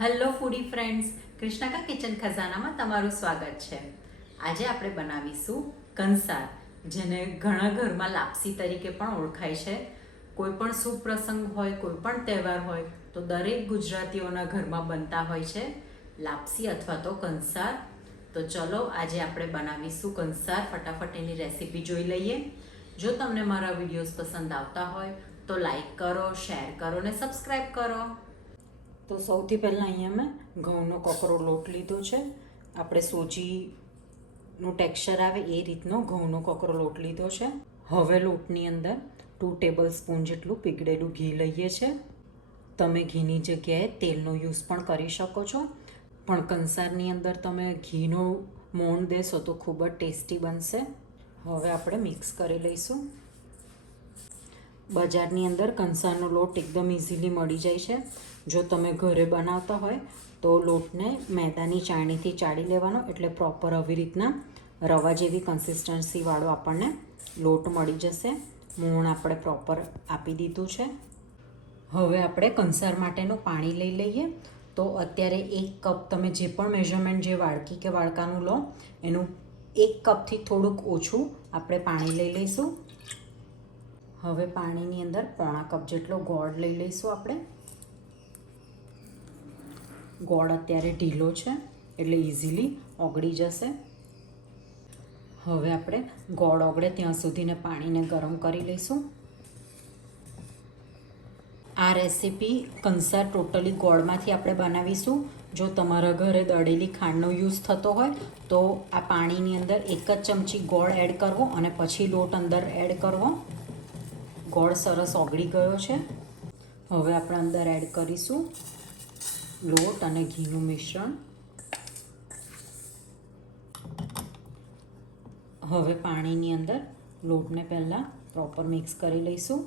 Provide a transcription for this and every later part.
Hello foodie friends, કૃષ્ણાકા kitchen ખજાનામાં તમારું સ્વાગત છે. આજે આપણે બનાવીશું કંસાર, જેને ઘણા ઘરમાં લાપસી તરીકે પણ ઓળખાય છે. કોઈ પણ શુભ પ્રસંગ હોય, કોઈ પણ તહેવાર હોય, તો દરેક ગુજરાતીઓના ઘરમાં બનતા હોય છે લાપસી અથવા તો કંસાર. તો ચલો આજે આપણે બનાવીશું કંસાર. ફટાફટ એની રેસીપી જોઈ લઈએ. જો તમને મારા વિડીયોઝ પસંદ આવતા હોય, તો લાઈક કરો, શેર કરો ને સબસ્ક્રાઈબ કરો. તો સૌથી પહેલાં અહીંયા મેં ઘઉંનો કોકરો લોટ લીધો છે. આપણે સોજીનું ટેક્સચર આવે એ રીતનો ઘઉંનો કોકરો લોટ લીધો છે. હવે લોટની અંદર ટુ ટેબલ સ્પૂન જેટલું પીગળેલું ઘી લઈએ છીએ તમે ઘીની જગ્યાએ તેલનો યુઝ પણ કરી શકો છો. પણ કંસારની અંદર તમે ઘીનો મોણ દેશો તો ખૂબ જ ટેસ્ટી બનશે. હવે આપણે મિક્સ કરી લઈશું. બજારની અંદર કંસારનો લોટ એકદમ ઇઝીલી મળી જાય છે. જો તમે ઘરે બનાવતા હોય તો લોટને મેદાની ચાણીથી ચાળી લેવાનો, એટલે પ્રોપર આવી રીતના રવા જેવી કન્સિસ્ટન્સીવાળો આપણને લોટ મળી જશે. મૂણ આપણે પ્રોપર આપી દીધું છે. હવે આપણે કંસાર માટેનું પાણી લઈ લઈએ. તો અત્યારે એક કપ તમે જે પણ મેઝરમેન્ટ જે વાડકી કે વાડકાનું લો, એનું એક કપથી થોડુંક ઓછું આપણે પાણી લઈ લઈશું. હવે પાણીની અંદર પોણા કપ જેટલો ગોળ લઈ લઈશું આપણે. ગોળ અત્યારે ઢીલો છે, એટલે ઇઝીલી ઓગળી જશે. હવે આપણે ગોળ ઓગળે ત્યાં સુધીને પાણીને ગરમ કરી લઈશું. આ રેસીપી કંસાર ટોટલી ગોળમાંથી આપણે બનાવીશું. જો તમારા ઘરે દળેલી ખાંડનો યુઝ થતો હોય, તો આ પાણીની અંદર એક જ ચમચી ગોળ એડ કરવો અને પછી લોટ અંદર એડ કરવો. ગોળ સરસ ઓગળી ગયો છે. હવે આપણે અંદર એડ કરીશું લોટ અને ઘીનું મિશ્રણ. હવે પાણીની અંદર લોટને પહેલાં પ્રોપર મિક્સ કરી લઈશું.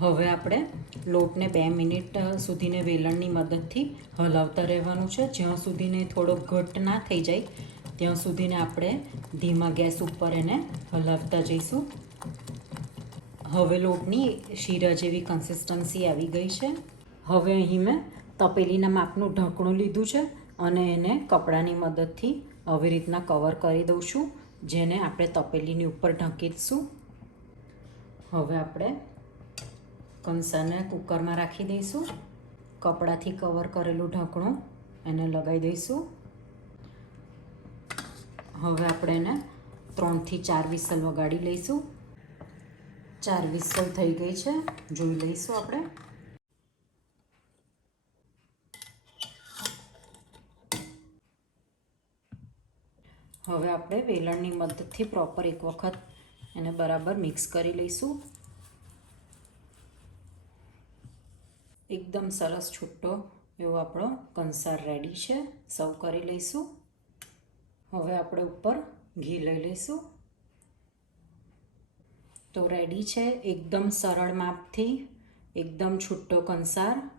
હવે આપણે લોટને બે મિનિટ સુધીને વેલણની મદદથી હલાવતા રહેવાનું છે. જ્યાં સુધીને થોડો ઘટ ના થઈ જાય, ત્યાં સુધીને આપણે ધીમા ગેસ ઉપર એને હલાવતા જઈશું. હવે લોટની શીરા જેવી કન્સિસ્ટન્સી આવી ગઈ છે. હવે અહીં મેં તપેલીના માપનું ઢાંકણું લીધું છે અને એને કપડાની મદદથી આવી રીતના કવર કરી દઉં છું, જેને આપણે તપેલીની ઉપર ઢાંકી દઈશું હવે આપણે કંસાને કુકરમાં રાખી દઈશું. કપડાથી કવર કરેલું ઢાંકણું એને લગાવી દઈશું. હવે આપણે એને ત્રણથી ચાર વિસલ વગાડી લઈશું. ચાર વિસલ થઈ ગઈ છે. જોઈ લઈશું આપણે. હવે આપણે વેલણની મદદથી પ્રોપર એક વખત એને બરાબર મિક્સ કરી લઈશું. એકદમ સરસ છૂટો એવો આપણો કંસાર રેડી છે. સર્વ કરી લઈશું. હવે આપણે ઉપર ઘી લઈ લઈશું. તો રેડી છે. એકદમ સરળ માપથી એકદમ છૂટો કંસાર.